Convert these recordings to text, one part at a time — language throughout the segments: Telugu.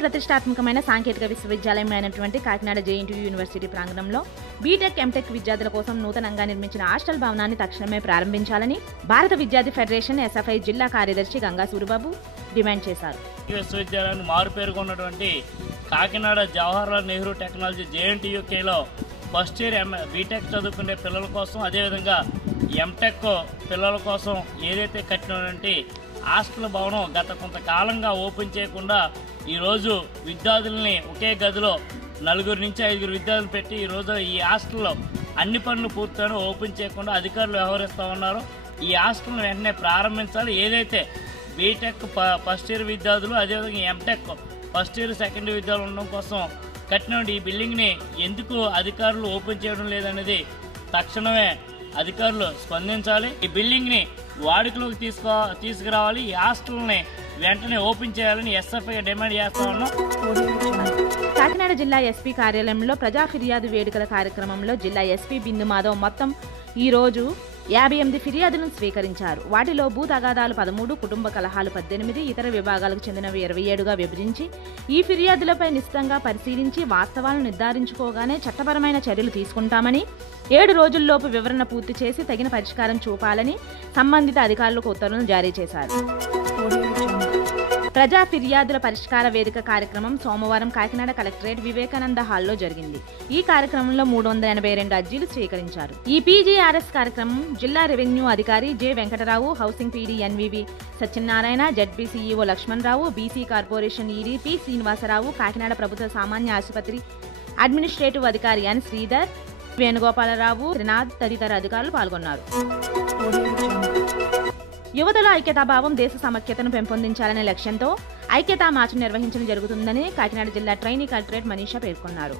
ప్రతిష్టాత్మకమైన సాంకేతిక విశ్వవిద్యాలయం అయినటువంటి కాకినాడ జేఎన్టీయూ యూనివర్సిటీ ప్రాంగణంలో బీటెక్, ఎంటెక్ విద్యార్థుల కోసం నూతనంగా నిర్మించిన హాస్టల్ భవనాన్ని తక్షణమే ప్రారంభించాలని భారత విద్యార్థి ఫెడరేషన్ ఎస్ఎఫ్ఐ జిల్లా కార్యదర్శి గంగా సూరిబాబు డిమాండ్ చేశారు. విశ్వవిద్యాలయాన్ని మారుపేరుకున్నటువంటి కాకినాడ జవహర్లాల్ నెహ్రూ టెక్నాలజీ జేఎన్టీయూకేలో ఫస్ట్ ఇయర్ బీటెక్ చదువుకునే పిల్లల కోసం, అదేవిధంగా ఎంటెక్ పిల్లల కోసం ఏదైతే కట్టినటువంటి హాస్టల్ భవనం గత కొంతకాలంగా ఓపెన్ చేయకుండా ఈరోజు విద్యార్థులని ఒకే గదిలో 4 నుంచి 5 విద్యార్థులు పెట్టి ఈరోజు ఈ హాస్టల్లో అన్ని పనులు పూర్తయినా ఓపెన్ చేయకుండా అధికారులు వ్యవహరిస్తూ ఉన్నారు. ఈ హాస్టల్ను వెంటనే ప్రారంభించాలి. ఏదైతే బీటెక్ ఫస్ట్ ఇయర్ విద్యార్థులు, అదేవిధంగా MTech first year, second year విద్యార్థులు ఉండడం కోసం కట్టినటువంటి ఈ బిల్డింగ్ని ఎందుకు అధికారులు ఓపెన్ చేయడం లేదనేది తక్షణమే అధికారులు స్పందించాలి. ఈ బిల్డింగ్ని వాడుకలోకి తీసుకురావాలి. ఈ హాస్టల్ని వెంటనే ఓపెన్ చేయాలని ఎస్ఎఫ్ఐ డిమాండ్ చేస్తా ఉన్నాం. కాకినాడ జిల్లా ఎస్పీ కార్యాలయంలో ప్రజా ఫిర్యాదు వేడుకల కార్యక్రమంలో జిల్లా ఎస్పీ బిందు మాధవ్ మొత్తం ఈ రోజు 58 ఫిర్యాదులను స్వీకరించారు. వాటిలో భూ తగాదాలు 13, కుటుంబ కలహాలు 18, ఇతర విభాగాలకు చెందినవి 27గా విభజించి ఈ ఫిర్యాదులపై నిశితంగా పరిశీలించి వాస్తవాలను నిర్ధారించుకోగానే చట్టపరమైన చర్యలు తీసుకుంటామని, 7 రోజుల్లోపు వివరణ పూర్తి చేసి తగిన పరిష్కారం చూపాలని సంబంధిత అధికారులకు ఉత్తర్వులను జారీ చేశారు. ప్రజా ఫిర్యాదుల పరిష్కార వేదిక కార్యక్రమం సోమవారం కాకినాడ కలెక్టరేట్ వివేకానంద హాల్లో జరిగింది. ఈ కార్యక్రమంలో 382 అర్జీలు స్వీకరించారు. ఈ పీజీఆర్ఎస్ కార్యక్రమం జిల్లా రెవెన్యూ అధికారి J Venkatarao, housing PD NVV Satyanarayana, ZP CEO Lakshmanarao, BC corporation ED P Srinivasarao, Kakinada ప్రభుత్వ సామాన్య ఆసుపత్రి అడ్మినిస్ట్రేటివ్ అధికారి ఎన్ శ్రీధర్, వేణుగోపాలరావు, త్రినాథ్ తదితర అధికారులు పాల్గొన్నారు. యువతలో ఐక్యతాభావం, దేశ సమైక్యతను పెంపొందించాలనే లక్ష్యంతో ఐక్యతా మార్చ్ నిర్వహించడం జరుగుతుందని కాకినాడ జిల్లా ట్రైనీ కలెక్టరేట్ మనీషా పేర్కొన్నారు.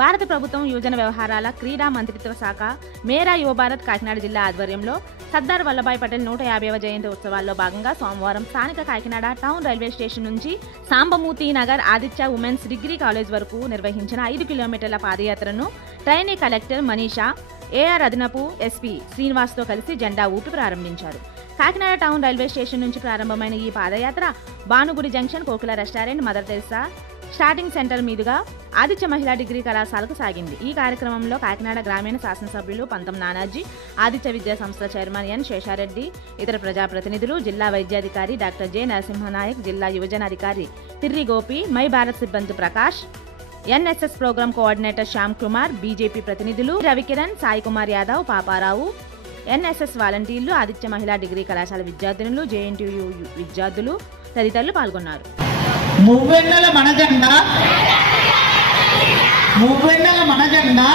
భారత ప్రభుత్వం యువజన వ్యవహారాల, క్రీడా మంత్రిత్వ శాఖ మేరా యువ భారత్ కాకినాడ జిల్లా ఆధ్వర్యంలో సర్దార్ వల్లభాయ్ పటేల్ 150వ జయంతి ఉత్సవాల్లో భాగంగా సోమవారం స్థానిక కాకినాడ టౌన్ రైల్వే స్టేషన్ నుంచి Sambamurthy Nagar Aditya women's degree college వరకు నిర్వహించిన 5 కిలోమీటర్ల పాదయాత్రను ట్రైనీ కలెక్టర్ మనీషా, ఏఆర్ అదనపు ఎస్పీ శ్రీనివాస్తో కలిసి జెండా ఊపి ప్రారంభించారు. కాకినాడ టౌన్ రైల్వే స్టేషన్ నుంచి ప్రారంభమైన ఈ పాదయాత్ర భానుగుడి జంక్షన్, కోకిల restaurant, mother Teresa starting centre మీదుగా ఆదిత్య మహిళా డిగ్రీ కళాశాలకు సాగింది. ఈ కార్యక్రమంలో కాకినాడ గ్రామీణ శాసనసభ్యులు పంతం నానాజీ, ఆదిత్య విద్యా సంస్థ చైర్మన్ ఎన్ శేషారెడ్డి, ఇతర ప్రజాప్రతినిధులు, జిల్లా వైద్యాధికారి డాక్టర్ జె నరసింహనాయక్, జిల్లా యువజన అధికారి తిర్రి గోపి, మై భారత్ సిబ్బంది Prakash, NSS program coordinator Shyam Kumar, BJP ప్రతినిధులు రవికిరణ్, సాయి కుమార్ యాదవ్, పాపారావు, ఎన్ఎస్ఎస్ వాలంటీర్లు, ఆదిత్య మహిళా డిగ్రీ కళాశాల విద్యార్థినులు, జేఎన్టీయూ విద్యార్థులు తదితరులు పాల్గొన్నారు. మూవెన్నెల మన జెండా, మూవెన్నెల మన జెండా.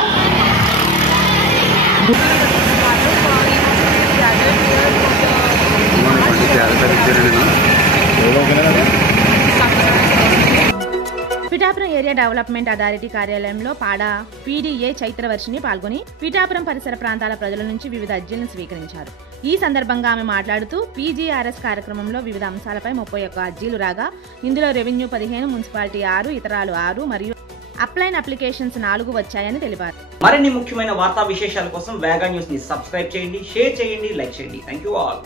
పిఠాపురం ఏరియా డెవలప్మెంట్ అథారిటీ కార్యాలయంలో పాడా పీడీఏ చైత్రవర్షిని పాల్గొని పిఠాపురం పరిసర ప్రాంతాల ప్రజల నుంచి వివిధ అర్జీలను స్వీకరించారు. ఈ సందర్భంగా ఆమె మాట్లాడుతూ పీజీఆర్ఎస్ కార్యక్రమంలో వివిధ అంశాలపై 31 అర్జీలు రాగా ఇందులో రెవెన్యూ 15, మున్సిపాలిటీ 6, ఇతరాలు 6 మరియు అప్లైన్ అప్లికేషన్స్ 4 వచ్చాయని తెలిపారు. మరిన్ని ముఖ్యమైన వార్తా విశేషాల కోసం వేగా న్యూస్ ని సబ్స్క్రైబ్ చేయండి, షేర్ చేయండి, లైక్ చేయండి. Thank you all.